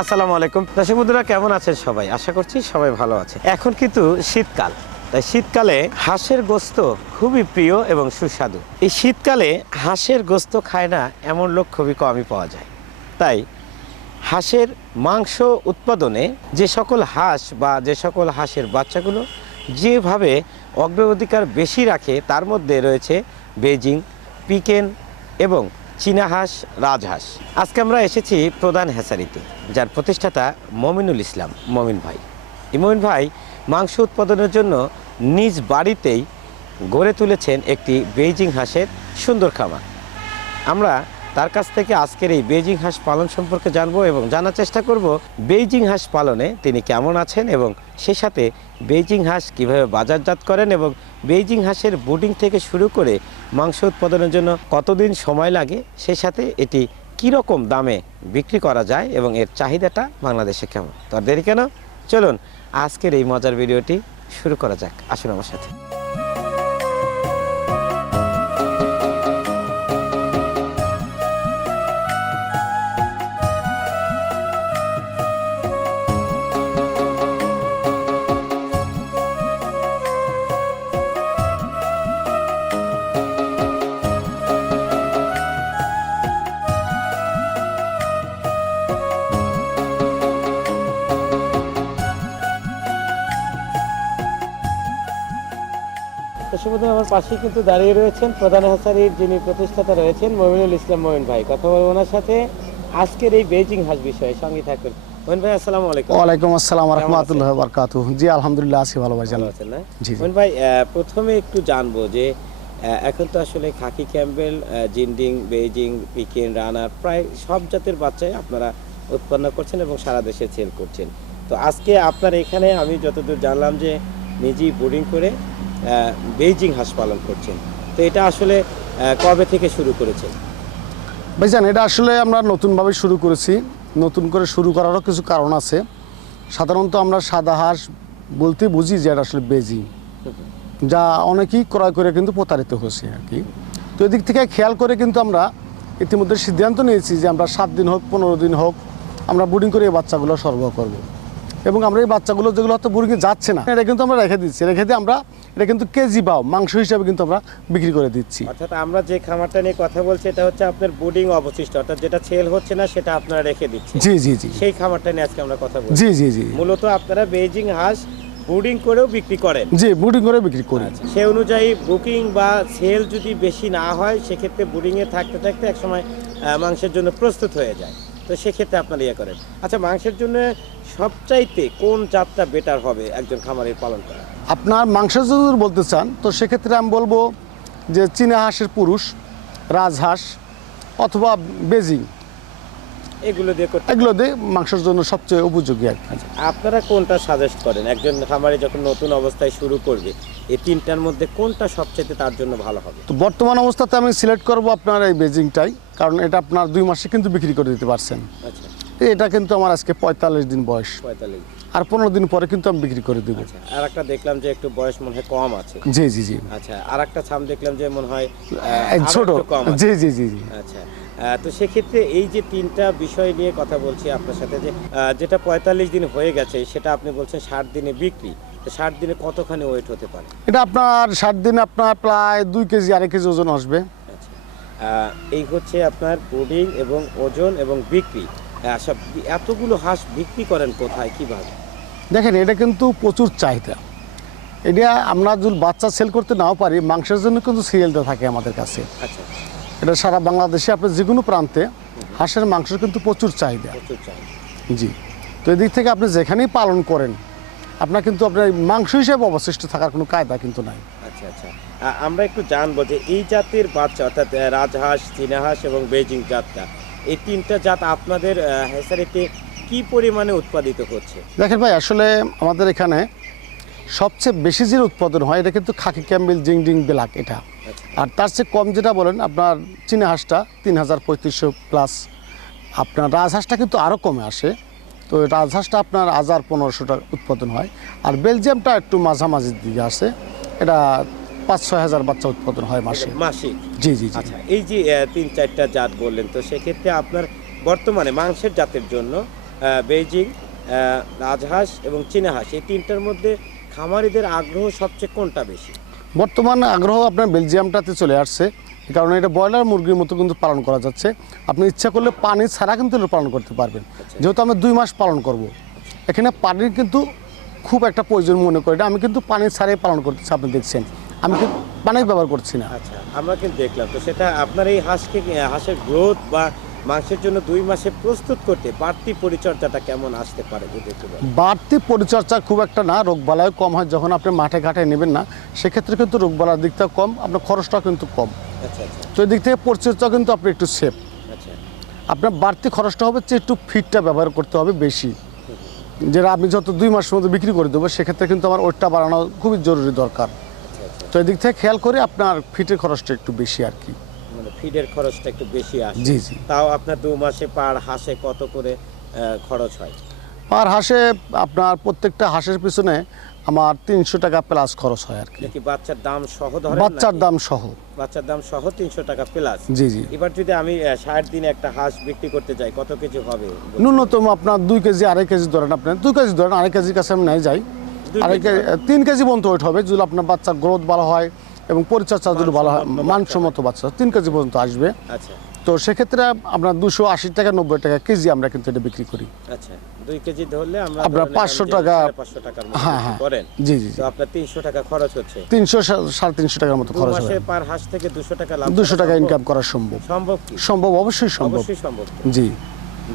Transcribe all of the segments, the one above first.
আসসালামু আলাইকুম। দর্শক বন্ধুরা, কেমন আছেন সবাই? আশা করছি সবাই ভালো আছে। এখন কিন্তু শীতকাল। তাই শীতকালে হাঁসের গোস্ত খুবই প্রিয় এবং সুস্বাদু। এই শীতকালে হাঁসের গোস্ত খায় না এমন লোক খুবই কমই পাওয়া যায়। তাই হাঁসের মাংস উৎপাদনে যে সকল হাঁস বা যে সকল হাঁসের বাচ্চাগুলো যেভাবে অগ্রাধিকার বেশি রাখে, তার মধ্যে রয়েছে বেজিং, পিকেন এবং চীনা হাঁস রাজহাঁস। আজকে আমরা এসেছি প্রধান হ্যাসারিতে যার প্রতিষ্ঠাতা মমিনুল ইসলাম। মমিন ভাই। এই মমিন ভাই মাংস উৎপাদনের জন্য নিজ বাড়িতেই গড়ে তুলেছেন একটি বেইজিং হাঁসের সুন্দর খামার। আমরা তার কাছ থেকে আজকের এই বেইজিং হাঁস পালন সম্পর্কে জানব এবং জানার চেষ্টা করব, বেইজিং হাঁস পালনে তিনি কেমন আছেন এবং সে সাথে বেইজিং হাঁস কীভাবে বাজারজাত করেন এবং বেইজিং হাঁসের বুডিং থেকে শুরু করে মাংস উৎপাদনের জন্য কতদিন সময় লাগে, সে সাথে এটি কীরকম দামে বিক্রি করা যায় এবং এর চাহিদাটা বাংলাদেশে কেমন? তো দেরি কেন? চলুন আজকের এই মজার ভিডিওটি শুরু করা যাক। আসুন আমার সাথে। দর্শকবন্ধু আমার পাশে কিন্তু দাঁড়িয়ে রয়েছেন। প্রধান হাসারির যিনি প্রতিষ্ঠাতা রয়েছেন মমিনুল ইসলাম মমিন ভাই। কথা বলব ওনার সাথে আজকের এই বেজিং হাঁস বিষয়ে। সঙ্গে থাকুন। মমিন ভাই আসসালামু আলাইকুম। ওয়ালাইকুম আসসালাম কেমন রহমতুল্লাহ বারকাতু জি আলহামদুলিল্লাহ আছি ভালো ভাই ভালো আছেন না? জি, জি। মমিন ভাই প্রথমে একটু জানব যে এখন তো আসলে khaki Campbell Jinding Beijing Pekin runner প্রায় সব জাতের বাচ্চাই আপনারা উৎপন্ন করছেন এবং সারা দেশে সেল করছেন। তো আজকে আপনার এখানে আমি যতদূর জানলাম যে নিজেই বোর্ডিং করে বেইজিং হাঁস পালন করছেন। তো এটা আসলে কবে থেকে শুরু করেছেন? ভাইজান, এটা আসলে আমরা নতুনভাবে শুরু করেছি। নতুন করে শুরু করারও কিছু কারণ আছে। সাধারণত আমরা সাদা হাঁস বলতে বুঝি যে এটা আসলে বেজি যা অনেকেই ক্রয় করে কিন্তু প্রতারিত হয়েছে আর কি। তো এদিক থেকে খেয়াল করে কিন্তু আমরা ইতিমধ্যে সিদ্ধান্ত নিয়েছি যে আমরা সাত দিন হোক, পনেরো দিন হোক আমরা বোর্ডিং করে এই বাচ্চাগুলো সরবরাহ করব। এবং আমরা এই বাচ্চাগুলো যেগুলো হয়তো বোর্ডিংয়ে যাচ্ছে না এটা কিন্তু আমরা রেখে দিচ্ছি। রেখে দিয়ে আমরা এটা কিন্তু কেজি পাও মাংস হিসাবে কিন্তু আমরা বিক্রি করে দিচ্ছি। অর্থাৎ আমরা যে খামারটা নিয়ে কথা বলছি এটা হচ্ছে আপনার বোর্ডিং অবশিষ্ট অর্থাৎ যেটা সেল হচ্ছে না সেটা আপনারা রেখে দিচ্ছেন। জি জি জি। সেই খামারটা নিয়ে আজকে আমরা কথা বলছি। জি জি জি। মূলত আপনারা বেজিং হাঁস বোর্ডিং করেও বিক্রি করেন। জি বুডিং করে বিক্রি করি। সে অনুযায়ী বুকিং বা সেল যদি বেশি না হয় সেক্ষেত্রে বোর্ডিংয়ে থাকতে থাকতে একসময় মাংসের জন্য প্রস্তুত হয়ে যায়। তো সেক্ষেত্রে আপনারা ইয়ে করেন। আচ্ছা মাংসের জন্য সবচাইতে কোন জাতটা বেটার হবে একজন খামারের পালন করা? আপনার মাংস যদি বলতে চান তো সেক্ষেত্রে আমি বলব যে চীনা হাঁসের পুরুষ রাজহাঁস অথবা বেজিং এগুলো দিয়ে করতে এগুলো দিয়ে মাংসের জন্য সবচেয়ে উপযোগী আর কি। আচ্ছা আপনারা কোনটা সাজেস্ট করেন? একজন খামারে যখন নতুন অবস্থায় শুরু করবে এই তিনটার মধ্যে কোনটা সবচেয়ে তার জন্য ভালো হবে? তো বর্তমান অবস্থাতে আমি সিলেক্ট করব আপনার এই বেজিংটাই। কারণ এটা আপনার দুই মাসে কিন্তু বিক্রি করে দিতে পারছেন। আচ্ছা। এটা কিন্তু আমার আজকে পঁয়তাল্লিশ দিন বয়স। আর পনেরো দিন পরে কিন্তু আমি বিক্রি করে দেবো। আচ্ছা আর একটা দেখলাম যে একটু বয়স মনে হয় কম আছে। জি জি জি। আচ্ছা আর একটা ছাম দেখলাম যে মনে হয় ছোট। কম জি জি জি জি। আচ্ছা তো সেক্ষেত্রে এই যে তিনটা বিষয় নিয়ে কথা বলছি আপনার সাথে যে যেটা পঁয়তাল্লিশ দিন হয়ে গেছে সেটা আপনি বলছেন ষাট দিনে বিক্রি। তো ষাট দিনে কতখানি ওয়েট হতে পারে? এটা আপনার ষাট দিন আপনার প্রায় দুই কেজি আড়াই কেজি ওজন আসবে। এই হচ্ছে আপনার ব্রুডিং এবং ওজন এবং বিক্রি। সব এতগুলো হাঁস বিক্রি করেন কোথায় কীভাবে? দেখেন এটা কিন্তু প্রচুর চাহিদা। এটা আমরা যদি বাচ্চা সেল করতে নাও পারি মাংসের জন্য কিন্তু সিরিয়ালটা থাকে আমাদের কাছে। আচ্ছা। এটা সারা বাংলাদেশে আপনার যে কোনো প্রান্তে হাঁসের মাংসের কিন্তু প্রচুর চাহিদা। প্রচুর চাহিদা। জি। তো এদিক থেকে আপনি যেখানেই পালন করেন আপনার কিন্তু আপনার মাংস হিসেবে অবশিষ্ট থাকার কোনো কায়দা কিন্তু নাই। আচ্ছা আচ্ছা। আমরা একটু জানব যে এই জাতের বাচ্চা অর্থাৎ রাজহাঁস চীনা হাঁস এবং বেজিং জাতটা এই তিনটা জাত আপনাদের হেসারিতে কি পরিমাণে উৎপাদিত হচ্ছে? দেখেন ভাই আসলে আমাদের এখানে সবচেয়ে বেশি যে উৎপাদন হয় এটা কিন্তু খাকি ক্যাম্বেল জিংডিং বেলাক এটা। আচ্ছা। আর তার চেয়ে কম যেটা বলেন আপনার চীনা হাঁসটা তিন হাজার পঁয়ত্রিশশো প্লাস। আপনার রাজহাঁসটা কিন্তু আরও কমে আসে। তো রাজহাঁসটা আপনার হাজার পনেরোশোটা উৎপাদন হয়। আর বেলজিয়ামটা একটু মাঝামাঝির দিকে আসে। এটা পাঁচ ছয় হাজার বাচ্চা উৎপাদন হয় মাসে। মাসিক? জি জি জি। আচ্ছা এই যে তিন চারটা জাত বললেন তো সেক্ষেত্রে আপনার বর্তমানে মাংসের জাতের জন্য বেইজিং আহ, রাজহাঁস এবং চীনা হাঁস এই তিনটার মধ্যে খামারিদের আগ্রহ সবচেয়ে কোনটা বেশি? বর্তমান আগ্রহ আপনার বেলজিয়ামটাতে চলে আসছে কারণ এটা ব্রয়লার মুরগির মতো কিন্তু পালন করা যাচ্ছে। আপনি ইচ্ছা করলে পানি ছাড়া কিন্তু পালন করতে পারবেন। যেহেতু আমরা দুই মাস পালন করব। এখানে পানির কিন্তু খুব একটা প্রয়োজন মনে করি না আমি কিন্তু পানি ছাড়াই পালন করতেছি আপনি দেখছেন। আমি কিন্তু পানি ব্যবহার করছি না। আচ্ছা আমরা কিন্তু দেখলাম। তো সেটা আপনার এই হাঁসকে হাঁসের গ্রোথ বা মাংসের জন্য দুই মাসে প্রস্তুত করতে বাড়তি পরিচর্যাটা কেমন আসতে পারে বাড়তি পরিচর্যা খুব একটা না রোগবালায় কম হয়। যখন আপনি মাঠে ঘাটে নেবেন না সেক্ষেত্রে কিন্তু রোগবালার দিকটা কম আপনার খরচটাও কিন্তু কম। আচ্ছা আচ্ছা। তো এই দিক থেকে পরিচর্যা কিন্তু আপনি একটু সেফ আচ্ছা। আপনার বাড়তি খরচটা হবে যে একটু ফিটটা ব্যবহার করতে হবে বেশি। যেটা আমি যত দুই মাসের মধ্যে বিক্রি করে দেবো সেক্ষেত্রে কিন্তু আমার ওইটা বাড়ানো খুবই জরুরি দরকার। তো এদিক থেকে খেয়াল করে আপনার ফিটের খরচটা একটু বেশি আর কি। মানে ফিডের খরচটা একটু বেশি আসে। জি জি। তাও আপনার দু মাসে পার হাঁসে কত করে খরচ হয়? পার হাঁসে আপনার প্রত্যেকটা হাঁসের পিছনে আমার তিনশো টাকা প্লাস খরচ হয় আর কি। বাচ্চার দাম সহ বাচ্চার দাম সহ। বাচ্চার দাম সহ তিনশো টাকা প্লাস জি জি। এবার যদি আমি ষাট দিনে একটা হাঁস বিক্রি করতে যাই কত কিছু হবে? ন্যূনতম আপনার দুই কেজি আড়াই কেজি ধরেন আপনার দুই কেজি ধরেন আড়াই কেজির কাছে আমি নাই যাই। আড়াই কেজি কেজি তিন কেজি পর্যন্ত ওয়েট হবে যদি আপনার বাচ্চার গ্রোথ ভালো হয় এবং পরিচর্যা যদি ভালো হয় মানসম্মত মানসম্মত বাচ্চা তিন কেজি পর্যন্ত আসবে। আচ্ছা। তো সেক্ষেত্রে আমরা দুশো আশি টাকা নব্বই টাকা কেজি আমরা কিন্তু এটা বিক্রি করি। আচ্ছা দুই কেজি ধরলে আমরা আপনার ধরে নিলাম 500 যে টাকা- পাঁচশো টাকার হ্যাঁ, হ্যাঁ। করেন। জি জি আপনার তিনশো টাকা খরচ হচ্ছে। তিনশো সাড়ে তিনশো টাকার মতো খরচ পার হাঁস থেকে দুশো টাকা লাভ দুশো টাকা ইনকাম করা সম্ভব। সম্ভব সম্ভব অবশ্যই সম্ভব। অবশ্যই সম্ভব জি।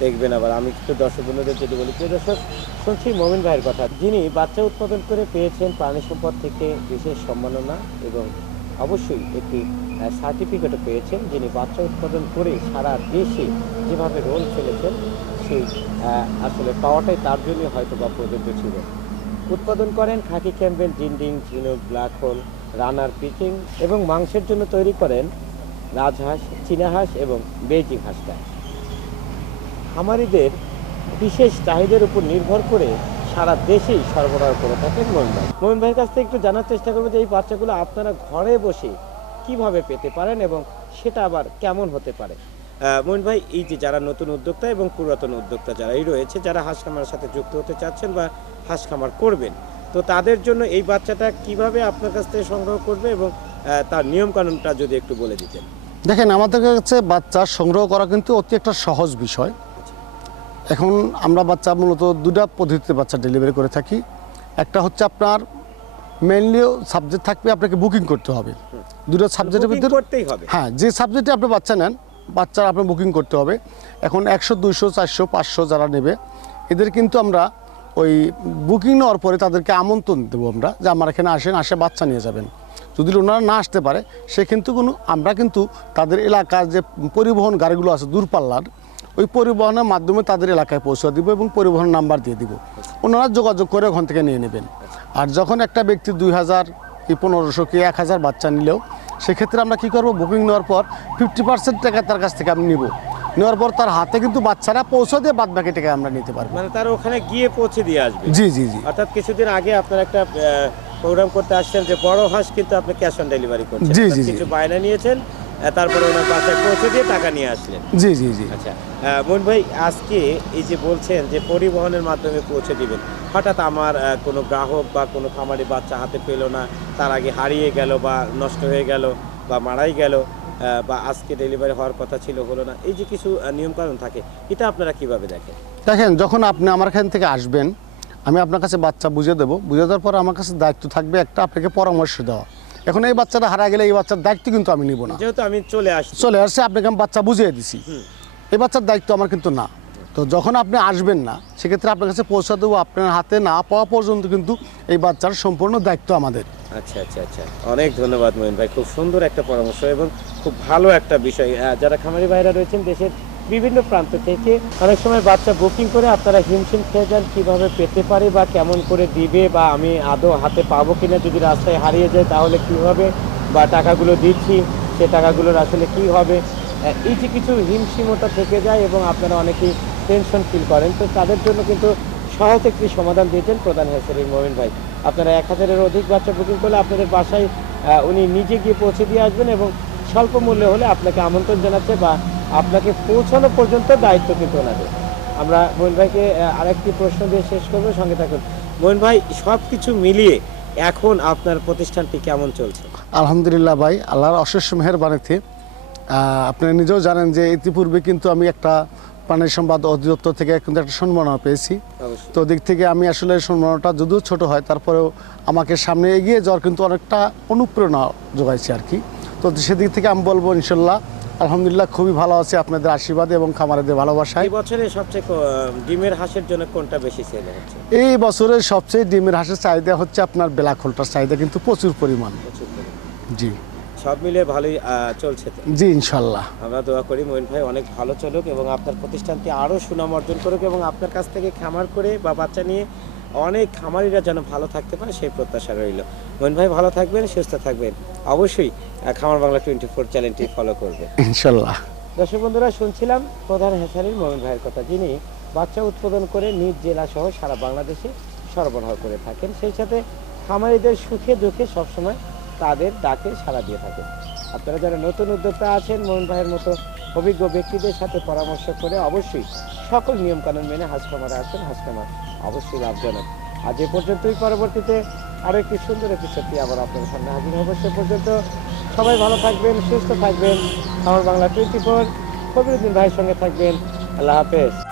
দেখবেন আবার আমি একটু দর্শক বন্ধুদের যদি বলি প্রিয় দর্শক শুনছি মমিন ভাইয়ের কথা। যিনি বাচ্চা উৎপাদন করে পেয়েছেন প্রাণী সম্পদ থেকে বিশেষ সম্মাননা এবং অবশ্যই একটি সার্টিফিকেটও পেয়েছেন যিনি বাচ্চা উৎপাদন করে সারা দেশে যেভাবে রোল খেলেছেন, সেই আসলে পাওয়াটাই তার জন্য হয়তো বা প্রযোজ্য ছিল। উৎপাদন করেন খাকি ক্যাম্বেল জিন্ডিং, ঝিনুক, ব্ল্যাক হোল, রানার পিকিং এবং মাংসের জন্য তৈরি করেন রাজহাঁস চীনা হাঁস এবং বেজিং হাঁসটা। খামারিদের বিশেষ চাহিদার উপর নির্ভর করে সারা দেশেই সরবরাহ করে থাকেন মোহন ভাই। মোহন ভাইয়ের কাছ থেকে একটু জানার চেষ্টা করব যে এই বাচ্চাগুলো আপনারা ঘরে বসে কীভাবে পেতে পারেন এবং সেটা আবার কেমন হতে পারে? মোহন ভাই, এই যে যারা নতুন উদ্যোক্তা এবং পুরাতন উদ্যোক্তা যারাই রয়েছে, যারা হাঁস খামারের সাথে যুক্ত হতে চাচ্ছেন বা হাঁস খামার করবেন, তো তাদের জন্য এই বাচ্চাটা কীভাবে আপনার কাছ থেকে সংগ্রহ করবে এবং তার নিয়ম কানুনটা যদি একটু বলে দিতেন। দেখেন, আমাদের কাছে বাচ্চা সংগ্রহ করা কিন্তু অতি একটা সহজ বিষয়। এখন আমরা বাচ্চা মূলত দুটা পদ্ধতিতে বাচ্চা ডেলিভারি করে থাকি। একটা হচ্ছে আপনার মেনলি সাবজেক্ট থাকবে আপনাকে বুকিং করতে হবে। দুটো সাবজেক্টের ভিতরে করতেই হবে। হ্যাঁ যে সাবজেক্টে আপনি বাচ্চা নেন বাচ্চার আপনার বুকিং করতে হবে। এখন একশো দুইশো চারশো পাঁচশো যারা নেবে এদের কিন্তু আমরা ওই বুকিং নেওয়ার পরে তাদেরকে আমন্ত্রণ দেবো আমরা যে আমার এখানে আসেন আসে বাচ্চা নিয়ে যাবেন। যদি ওনারা না আসতে পারে সে কিন্তু কোনো আমরা কিন্তু তাদের এলাকার যে পরিবহন গাড়িগুলো আছে দূরপাল্লার ওই পরিবহনের মাধ্যমে তাদের এলাকায় পৌঁছে দিব এবং পরিবহন নাম্বার দিয়ে দিব। ওনারা যোগাযোগ করে ওখান থেকে নিয়ে নেবেন। আর যখন একটা ব্যক্তি দুই হাজার কি পনেরোশো কি এক হাজার বাচ্চা নিলেও সেক্ষেত্রে আমরা কি করব? বুকিং নেওয়ার পর ফিফটি পার্সেন্ট টাকা তার কাছ থেকে আমি নিব। নেওয়ার পর তার হাতে কিন্তু বাচ্চারা পৌঁছে দিয়ে বাদ বাকি টাকা আমরা নিতে পারব। মানে তারা ওখানে গিয়ে পৌঁছে দিয়ে আসবে? জি জি জি। অর্থাৎ কিছুদিন আগে আপনার একটা প্রোগ্রাম করতে আসছেন যে বড় হাঁস কিন্তু আপনি ক্যাশ অন ডেলিভারি করছেন। জি, জি। কিছু বায়না নিয়েছেন তারপরে ওনার বাসায় পৌঁছে দিয়ে টাকা নিয়ে আসলেন। জি জি জি। আচ্ছা মন ভাই আজকে এই যে বলছেন যে পরিবহনের মাধ্যমে পৌঁছে দিবেন হঠাৎ আমার কোনো গ্রাহক বা কোনো খামারি বাচ্চা হাতে পেল না তার আগে হারিয়ে গেল বা নষ্ট হয়ে গেল বা মারাই গেল বা আজকে ডেলিভারি হওয়ার কথা ছিল হলো না এই যে কিছু নিয়মকানুন থাকে এটা আপনারা কীভাবে দেখেন? দেখেন যখন আপনি আমার এখান থেকে আসবেন আমি আপনার কাছে বাচ্চা বুঝে দেবো বুঝে দেওয়ার পর আমার কাছে দায়িত্ব থাকবে একটা আপনাকে পরামর্শ দেওয়া। এখন এই বাচ্চাটা হারা গেলে এই বাচ্চার দায়িত্ব কিন্তু আমি নিব না। যেহেতু আমি চলে আসছি। চলে আসছে আপনাকে আমি বাচ্চা বুঝিয়ে দিছি। এই বাচ্চার দায়িত্ব আমার কিন্তু না। তো যখন আপনি আসবেন না সেক্ষেত্রে আপনার কাছে পৌঁছা দেবো আপনার হাতে না পাওয়া পর্যন্ত কিন্তু এই বাচ্চার সম্পূর্ণ দায়িত্ব আমাদের। আচ্ছা আচ্ছা আচ্ছা। অনেক ধন্যবাদ মহিন ভাই। খুব সুন্দর একটা পরামর্শ এবং খুব ভালো একটা বিষয়। যারা খামারি ভাইরা রয়েছেন দেশের বিভিন্ন প্রান্ত থেকে অনেক সময় বাচ্চা বুকিং করে আপনারা হিমশিম খেয়ে যান, কীভাবে পেতে পারে বা কেমন করে দিবে বা আমি আদৌ হাতে পাবো কিনা যদি রাস্তায় হারিয়ে যায় তাহলে কি হবে বা টাকাগুলো দিচ্ছি, সে টাকাগুলোর আসলে কি হবে? এই যে কিছু হিমশিমতা থেকে যায় এবং আপনারা অনেকেই টেনশন ফিল করেন, তো তাদের জন্য কিন্তু সহজ একটি সমাধান দিয়েছেন প্রধান হেসারির মোমিন ভাই। আপনারা এক হাজারের অধিক বাচ্চা বুকিং করলে আপনাদের বাসায় উনি নিজে গিয়ে পৌঁছে দিয়ে আসবেন এবং স্বল্প মূল্যে হলে আপনাকে আমন্ত্রণ জানাচ্ছে বা আপনাকে পৌঁছানো পর্যন্ত দায়িত্ব কিন্তু ওনাদের। আমরা মোহন ভাইকে আরেকটি প্রশ্ন দিয়ে শেষ করব সঙ্গে থাকুন। মোহন ভাই সব কিছু মিলিয়ে এখন আপনার প্রতিষ্ঠানটি কেমন চলছে? আলহামদুলিল্লাহ ভাই আল্লাহর অশেষ মেহরবানিতে আহ, আপনি নিজেও জানেন যে ইতিপূর্বে কিন্তু আমি একটা প্রাণী সম্বাদ অধিদপ্তর থেকে কিন্তু একটা সম্মাননা পেয়েছি। তো দিক থেকে আমি আসলে সম্মাননাটা যদিও ছোট হয় তারপরেও আমাকে সামনে এগিয়ে যাওয়ার কিন্তু অনেকটা অনুপ্রেরণা যোগাইছে আর কি। তো সেদিক থেকে আমি বলব ইনশাল্লাহ আলহামদুলিল্লাহ খুবই ভালো আছে আপনাদের আশীর্বাদে এবং খামারেদের ভালোবাসায়। এই বছরে সবচেয়ে ডিমের হাঁসের জন্য কোনটা বেশি সেল হচ্ছে? এই বছরে সবচেয়ে ডিমের হাঁসের চাহিদা হচ্ছে আপনার বেলাখোলটার চাহিদা কিন্তু প্রচুর পরিমাণে। জি। সব মিলে ভালোই চলছে জি ইনশাল্লাহ। আমরা দোয়া করি মঈন ভাই অনেক ভালো চলুক এবং আপনার প্রতিষ্ঠানটি আরও সুনাম অর্জন করুক এবং আপনার কাছ থেকে খামার করে বা বাচ্চা নিয়ে অনেক খামারিরা যেন ভালো থাকতে পারে সেই প্রত্যাশা রইল। মঈন ভাই ভালো থাকবেন সুস্থ থাকবেন। অবশ্যই খামার বাংলা টোয়েন্টি ফোর চ্যানেলটি ফলো করবে। ইনশাল্লাহ। দর্শক বন্ধুরা শুনছিলাম প্রধান হেসারির মোমিন ভাইয়ের কথা। যিনি বাচ্চা উৎপাদন করে নিজ জেলা সহ সারা বাংলাদেশে সরবরাহ করে থাকেন সেই সাথে খামারিদের সুখে দুঃখে সবসময় তাদের ডাকে সাড়া দিয়ে থাকেন। আপনারা যারা নতুন উদ্যোক্তা আছেন, মোহন ভাইয়ের মতো অভিজ্ঞ ব্যক্তিদের সাথে পরামর্শ করে অবশ্যই সকল নিয়মকানুন মেনে হাঁস খামারে আসেন হাঁস অবশ্যই লাভজনক। আজ এ পর্যন্তই। পরবর্তীতে আরও একটি সুন্দর এপিসোডটি আবার আপনাদের সামনে হাজির হব। সে পর্যন্ত সবাই ভালো থাকবেন, সুস্থ থাকবেন। আমার বাংলা টোয়েন্টি ফোর। কবিরুদ্দিন ভাইয়ের সঙ্গে থাকবেন। আল্লাহ হাফেজ।